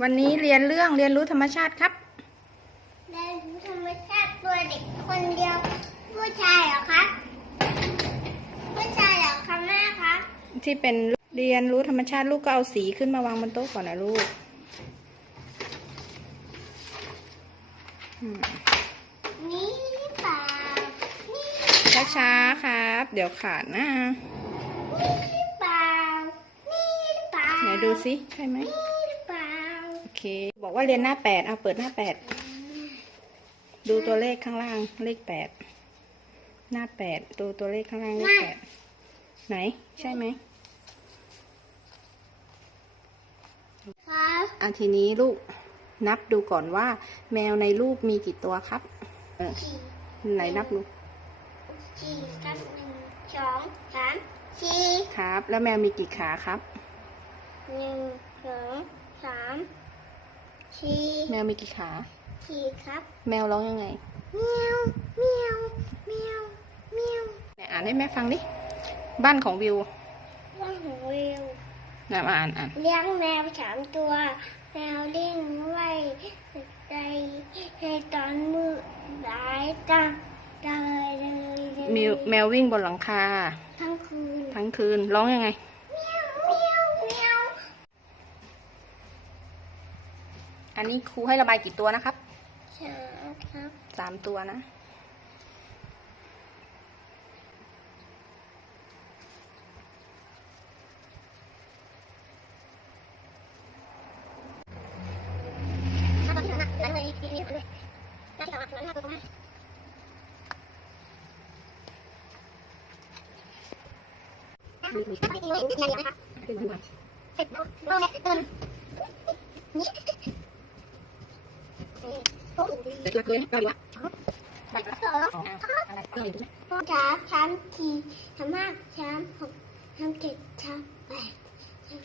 วันนี้เรียนเรื่องเรียนรู้ธรรมชาติครับเรียนรู้ธรรมชาติตัวเด็กคนเดียวผู้ชายเหรอคะผู้ชายเหรอคะแม่คะที่เป็นเรียนรู้ธรรมชาติลูกก็เอาสีขึ้นมาวางบนโต๊ะก่อนนะลูกอืมนี่เปล่านี่ช้าๆครับ เดี๋ยวขาดนะนี่เปล่านี่เปล่าไหนดูสิใช่ไหมนี่เปล่าโอ เค บอกว่าเรียนหน้าแปดเอาเปิดหน้าแปด ดูตัวเลขข้างล่างเลขแปด หน้าแปดดูตัวเลขข้างล่างเลขแปด ไหน ใช่ไหมครับอะทีนี้ลูกนับดูก่อนว่า แมวในรูปมีกี่ตัวครับเออสี่ไหนนับดูสี่ครับหนึ่งสองสามสี่ครับ แล้วแมวมีกี่ขาครับหนึ่งสองสาม สี่แมวมีกี่ขาสี่ครับ แมวร้องยังไง เมียวเมียวเมียวเมียวไหนอ่านให้แม่ฟังดิ บ้านของวิวว่างของวิว นะมาอ่านอ่านเลี้ยงแมวสามตัว แมวเล่นไว้ในในตอนมืดหลายตาเลยเลยเลยแมวแมววิ่งบนหลังคา ทั้งคืน ทั้งคืนร้องยังไง เมียวเมียวเมียว อันนี้ครูให้ระบายกี่ตัวนะครับใช่ครับสามตัวนะถ้ แต่รักเลยได้ละสามชั้นสี่ชั้นห้าชั้นหกชั้นเจ็ดชั้นแปดชั้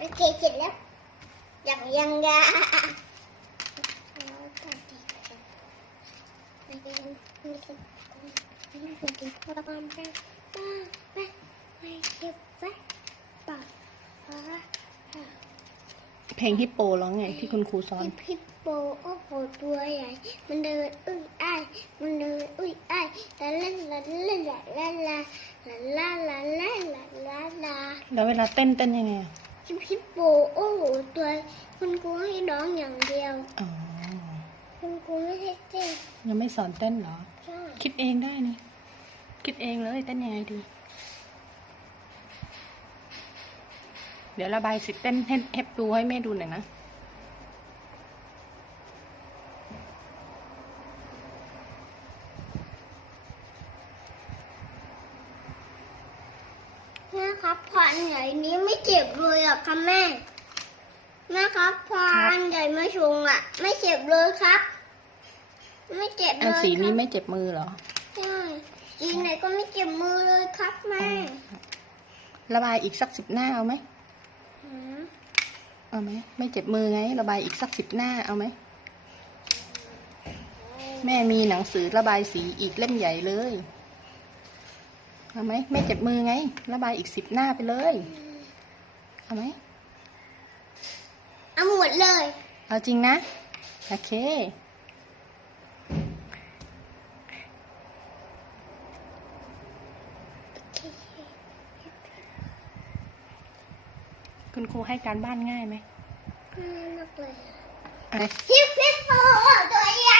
อเคเสร็จแล้ว ยังยังยาแล้วก็ดีกันไม่เป็นไม่เป็นไม่เป็นพอประมาณได้ป้าไปไปเก็บไว้ปากป้าเพลงฮิปโปร้องไงที่คุณครูสอน ฮิปโปโอ้โหตัวใหญ่ มันเดินอุ้ยอ้ายมันเดินอุ้ยอ้ายลาลาลาลาลาลาลาลาลาลาลาลาลาแล้วเวลาเต้นเต้นยังไงอะ ฮิปโปโอ้โหตัวคุณครูให้ร้องอย่างเดียว อ๋อ คุณครูไม่ให้เต้นยังไม่สอนเต้นเหรอ ใช่คิดเองได้นี่ คิดเองเลยเต้นยังไงดี เดี๋ยวระบายสิเต้นให้ให้ดูให้แม่ดูหน่อยนะ ครับพออันใหญ่นี้ไม่เจ็บเลยอะค่ะแม่แม่ครับพอครับอันใหญ่มาชงอะ ไม่เจ็บเลยครับ ไม่เจ็บเลอันยสีนี้ครับไม่เจ็บมือเหรอใช่สีไหนก็ไม่เจ็บมือเลยครับแม่ระบายอีกสักสิบหน้าเอาไหมหืมเอาไหมไม่เจ็บมือไง ระบายอีกสักสิบหน้าเอาไหมแม่มีหนังสือระบายสีอีกเล่มใหญ่เลย เอาไหมไม่เจ็บมือไง ระบายอีกสิบหน้าไปเลย เอาไหมเอาหมดเลย เอาจริงนะ โอเค คุณครูให้การบ้านง่ายไหมง่ายมากเลยอะไรฮิปฮิปโปตัวใหญ่มันเดินได้ใหญ่มันเดินได้ใหญ่